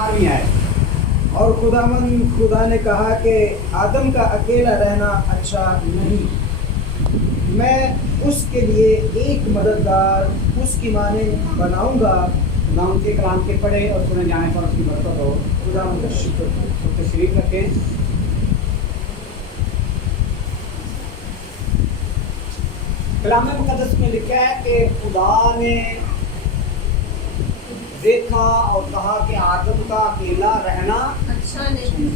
18ویں آیت، اور خدا نے کہا کہ آدم کا اکیلا رہنا اچھا نہیں، میں اس کے لیے ایک مددگار اس کی مانند بناؤں گا۔ خدا ان کے کلام کے پڑھے اور سنے جانے پر اس کی برکت ہو۔ خدا کا شکر ہو۔ تو تشریف رکھیں۔ کلام مقدس میں لکھا ہے کہ خدا نے دیکھا اور کہا کہ آدم کا اکیلا رہنا اچھا نہیں۔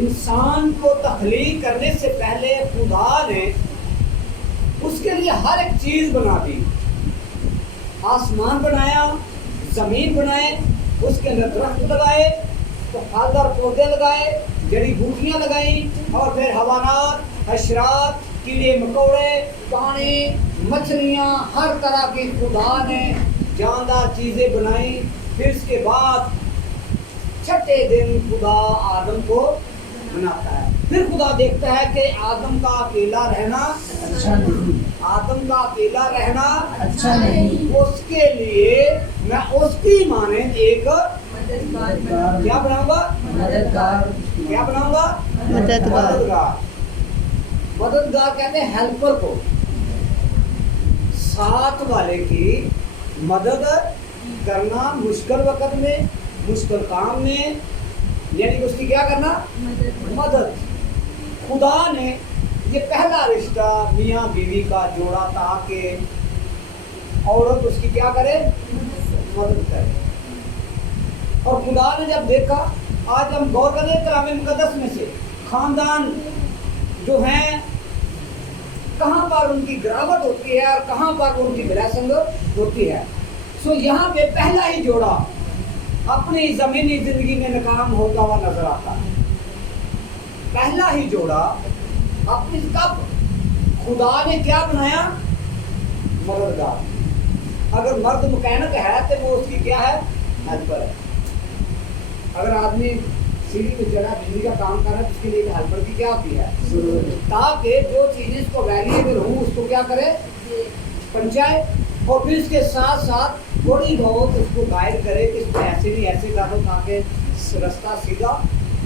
انسان کو تخلیق کرنے سے پہلے خدا نے اس کے لیے ہر ایک چیز بنا دی۔ آسمان بنایا، زمین بنائے، اس کے اندر درخت لگائے، تو پھلدار پودے لگائے، جڑی بوٹیاں لگائیں، اور پھر حیوانات، حشرات، کیڑے مکوڑے، پانی، مچھلیاں، ہر طرح کی خدا نے جاندار چیزیں بنائیں۔ پھر اس کے بعد چھٹے دن خدا آدم کو بناتا ہے۔ پھر خدا دیکھتا ہے کہ آدم کا اکیلا رہنا اچھا نہیں، آدم کا اکیلا رہنا اچھا نہیں، اس کے لیے میں اس کی مانند ایک مددگار کیا بناؤں گا؟ مددگار کیا بناؤں گا؟ مددگار۔ مددگار کہتے ہیں ہیلپر کو، ساتھ والے کی مدد کرنا مشکل وقت میں، مشکل کام میں، یعنی کہ اس کی کیا کرنا؟ مدد۔ خدا نے یہ پہلا رشتہ میاں بیوی کا جوڑا تھا کہ عورت اس کی کیا کرے؟ مدد کرے۔ اور خدا نے جب دیکھا، آج ہم غور کریں کلام مقدس میں سے خاندان جو ہیں کہاں پر ان کی گراوٹ ہوتی ہے اور کہاں پر ان کی بلیسنگ ہوتی ہے۔ سو یہاں پہ پہلا ہی جوڑا اپنی زمینی زندگی میں ناکام ہوتا ہوا نظر آتا ہے۔ پہلا ہی جوڑا اپنی کب خدا نے کیا بنایا؟ مددگار۔ اگر مرد مکینک ہے تو وہ اس کی کیا ہے؟ ہیلپر ہے۔ اگر آدمی سیڑھی پہ چڑھا بجلی کا کام کر رہا ہے، اس کے لیے ہیلپر کی کیا ہوتی ہے؟ تاکہ جو چیز اس کو ویلیبل ہوں اس کو کیا کرے؟ پہنچائے، اور پھر اس کے ساتھ ساتھ تھوڑی بہت اس کو گائیڈ کرے کہ اس کو ایسے نہیں ایسے کر دو تاکہ رستہ سیدھا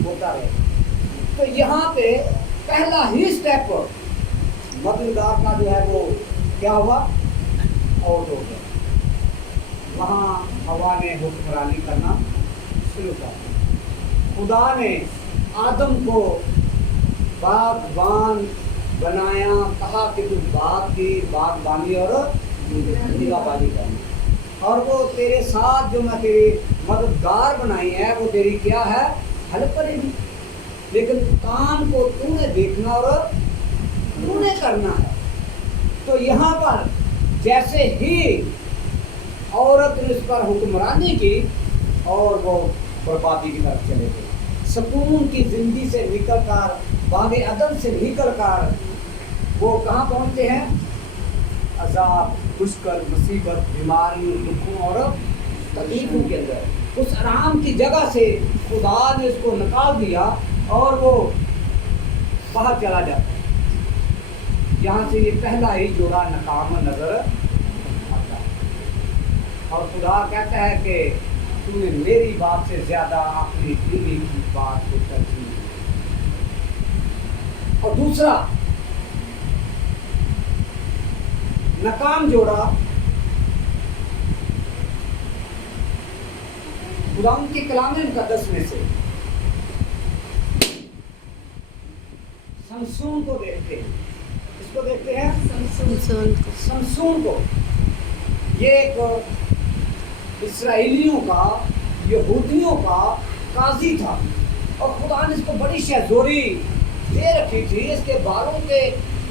ہوتا رہے۔ تو یہاں پہ پہلا ہی اسٹیپ مددگار کا جو ہے وہ کیا ہوا؟ آؤٹ ہو گیا۔ وہاں ہوا نے حکمرانی کرنا شروع کر دیا۔ خدا نے آدم کو باغبان بنایا، کہا کہ تو باغ کی باغبانی اور نگہبانی کرنی، اور وہ تیرے ساتھ جو میں تیری مددگار بنائی ہے وہ تیری کیا ہے؟ ہیلپ کرے گی، لیکن کام کو تو نے دیکھنا اور تو نے کرنا ہے۔ تو یہاں پر جیسے ہی عورت نے اس پر حکمرانی کی اور وہ بربادی کی طرف چلے گئے، سکون کی زندگی سے نکل کر، باغ عدن سے نکل کر وہ کہاں پہنچتے ہیں؟ عذاب، مشکل، مصیبت، بیماری، دکھوں اور تکلیفوں کے اندر۔ اس آرام کی جگہ سے خدا نے اس کو نکال دیا اور وہ باہر چلا جاتا ہے۔ یہاں سے یہ پہلا ہی جوڑا ناکام نظر آتا ہے، اور خدا کہتا ہے کہ تو نے میری بات سے زیادہ اپنی بیوی کی بات کو ترجیح دی۔ اور دوسرا ناکام جوڑا خدا ان کے کلام مقدس میں سے سمسون کو دیکھتے ہیں۔ اس کو دیکھتے ہیں سمسون کو۔ یہ ایک اسرائیلیوں کا، یہودیوں کا قاضی تھا، اور خدا نے اس کو بڑی شہزوری دے رکھی تھی۔ اس کے بالوں کے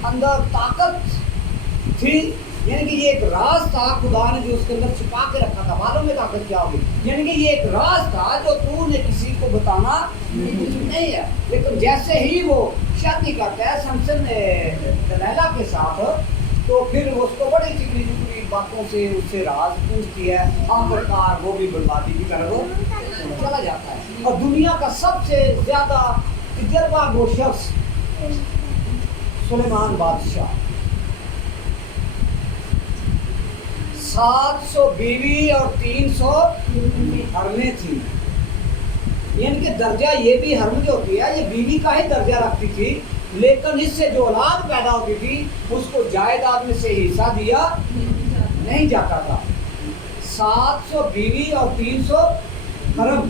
اندر طاقت تھی، یعنی کہ یہ ایک راز تھا خدا نے جو اس کے اندر چھپا کے رکھا تھا۔ بالوں میں طاقت کیا ہوگی؟ یعنی کہ یہ ایک راز تھا جو تو نے کسی کو بتانا نہیں ہے۔ لیکن جیسے ہی وہ شادی کرتا ہے سمسن دلیلا کے ساتھ، تو پھر اس کو بڑی چکنی چکنی باتوں سے اس سے راز پوچھتی ہے، آخرکار وہ بھی بربادی کی طرف چلا جاتا ہے۔ اور دنیا کا سب سے زیادہ تجربہ وہ شخص سلیمان بادشاہ، 700 بیوی اور 300 ہرنیں تھیں۔ یعنی کہ درجہ یہ بھی حرم جو ہوتی ہے یہ بیوی کا ہی درجہ رکھتی تھی، لیکن اس سے جو اولاد پیدا ہوتی تھی اس کو جائیداد میں سے حصہ دیا نہیں جاتا تھا۔ 700 بیوی اور 300 حرم،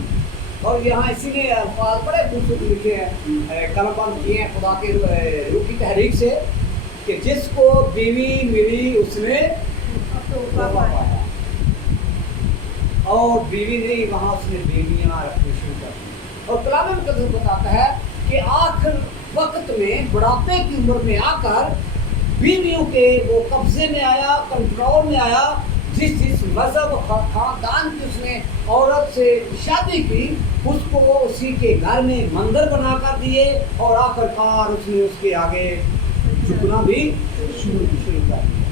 اور یہاں اسی نے الفاظ بڑے خوبصورت لکھے ہیں، قلم بند کیے ہیں خدا کے روح کی تحریک سے کہ جس کو بیوی ملی اس نے توبہ پایا، اور بیوی نہیں وہاں اس نے بیویاں رکھنی شروع کر دی۔ اور کلام مقدس بتاتا ہے کہ آخر وقت میں بڑھاپے کی عمر میں آ کر بیویوں کے وہ قبضے میں آیا، کنٹرول میں آیا۔ جس مذہب خاندان کی اس نے عورت سے شادی کی اس کو اسی کے گھر میں مندر بنا کر دیے، اور آخر کار اس نے اس کے آگے جھکنا بھی شروع کر دیا۔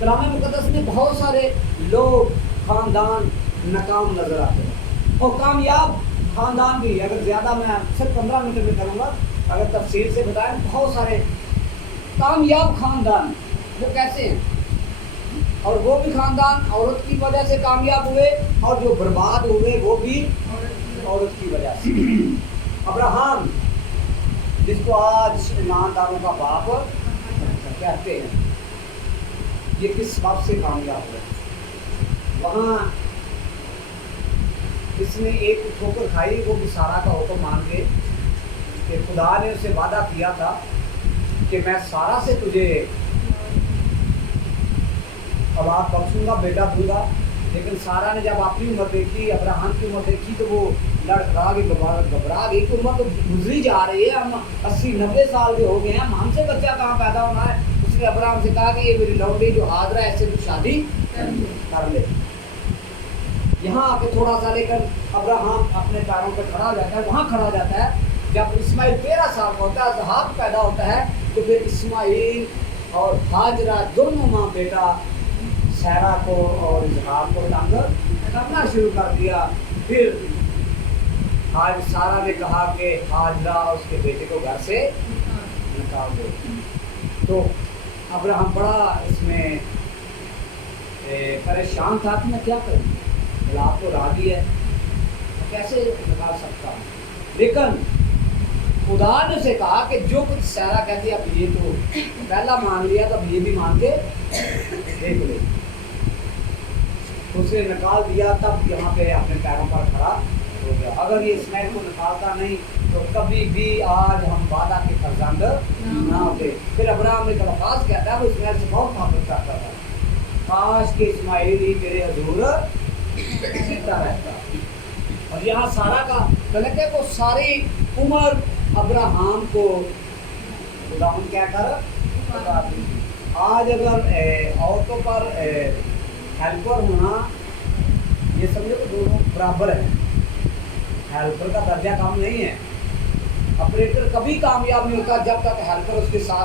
کلام مقدس میں بہت سارے لوگ خاندان ناکام نظر آتے ہیں، اور کامیاب خاندان بھی، اگر زیادہ میں صرف 15 منٹ میں کروں گا، اگر تفصیل سے بتائیں، بہت سارے کامیاب خاندان وہ کیسے ہیں، اور وہ بھی خاندان عورت کی وجہ سے کامیاب ہوئے، اور جو برباد ہوئے وہ بھی عورت کی وجہ سے۔ ابراہم جس کو آج ایمانداروں کا باپ کہتے ہیں، یہ کس بات سے کامیاب ہوا؟ وہاں اس نے ایک ٹھوکر کھائی، وہ بھی سارا کا حکم مان کے، کہ خدا نے اسے وعدہ کیا تھا کہ میں سارا سے تجھے اولاد بخشوں گا، بیٹا دوں گا، لیکن سارا نے جب اپنی عمر دیکھی، ابراہم کی عمر دیکھی، تو وہ لڑکھڑا گئی، گھبرا گئی کہ عمر تو گزری جا رہی ہے، ہم 80-90 سال کے ہو گئے ہیں، ہم سے بچہ کہاں پیدا ہونا ہے۔ اس نے ابراہم سے کہا کہ یہ میری لونڈی جو حاضرہ ہے، ایسے تو شادی کر لے۔ یہاں آ کے تھوڑا سا لے کر ابراہم اپنے پیروں پہ کھڑا ہو جاتا ہے، وہاں کھڑا ہو جاتا ہے۔ جب اسماعیل 13 سال کا ہوتا ہے، اسحاق پیدا ہوتا ہے، تو پھر اسماعیل اور ہاجرہ دونوں ماں بیٹا سیرا کو اور اسحاق کو تنگ کرنا شروع کر دیا۔ پھر آج سارا نے کہا کہ ہاجرہ اور اس کے بیٹے کو گھر سے نکال دو، تو ابراہم بڑا اس میں پریشان تھا کہ میں کیا کروں، اولاد تو راضی ہے، کیسے نکال سکتا ہوں۔ لیکن خدا نے اسے کہا کہ جو کچھ سیرا کہتی ہے، اب یہ تو پہلا مان لیا، تو اب یہ بھی مان کے دیکھ لے۔ اسے نکال دیا، تب یہاں پہ اپنے پیروں پر کھڑا ہو گیا۔ اگر یہ اسماعیل کو نکالتا نہیں تو کبھی بھی آج ہم وعدہ کے فرزند نہ ہوتے۔ پھر ابراہم ایک الفاظ کہتا ہے، وہ اسماعیل سے بہت محبت کرتا تھا، کاش کہ اسماعیل ہی تیرے حضور زندہ رہتا۔ اور یہاں سارا کا غلط ہے، وہ ساری عمر ابراہم کو خداوند کہہ کر بتا دی۔ آج اگر عورتوں پر ہیلپر ہونا، یہ سمجھو کہ دونوں برابر ہیں، ہیلپر کا درجہ کم نہیں ہے۔ آپریٹر کبھی کامیاب نہیں ہوتا جب تک ہیلپر اس کے ساتھ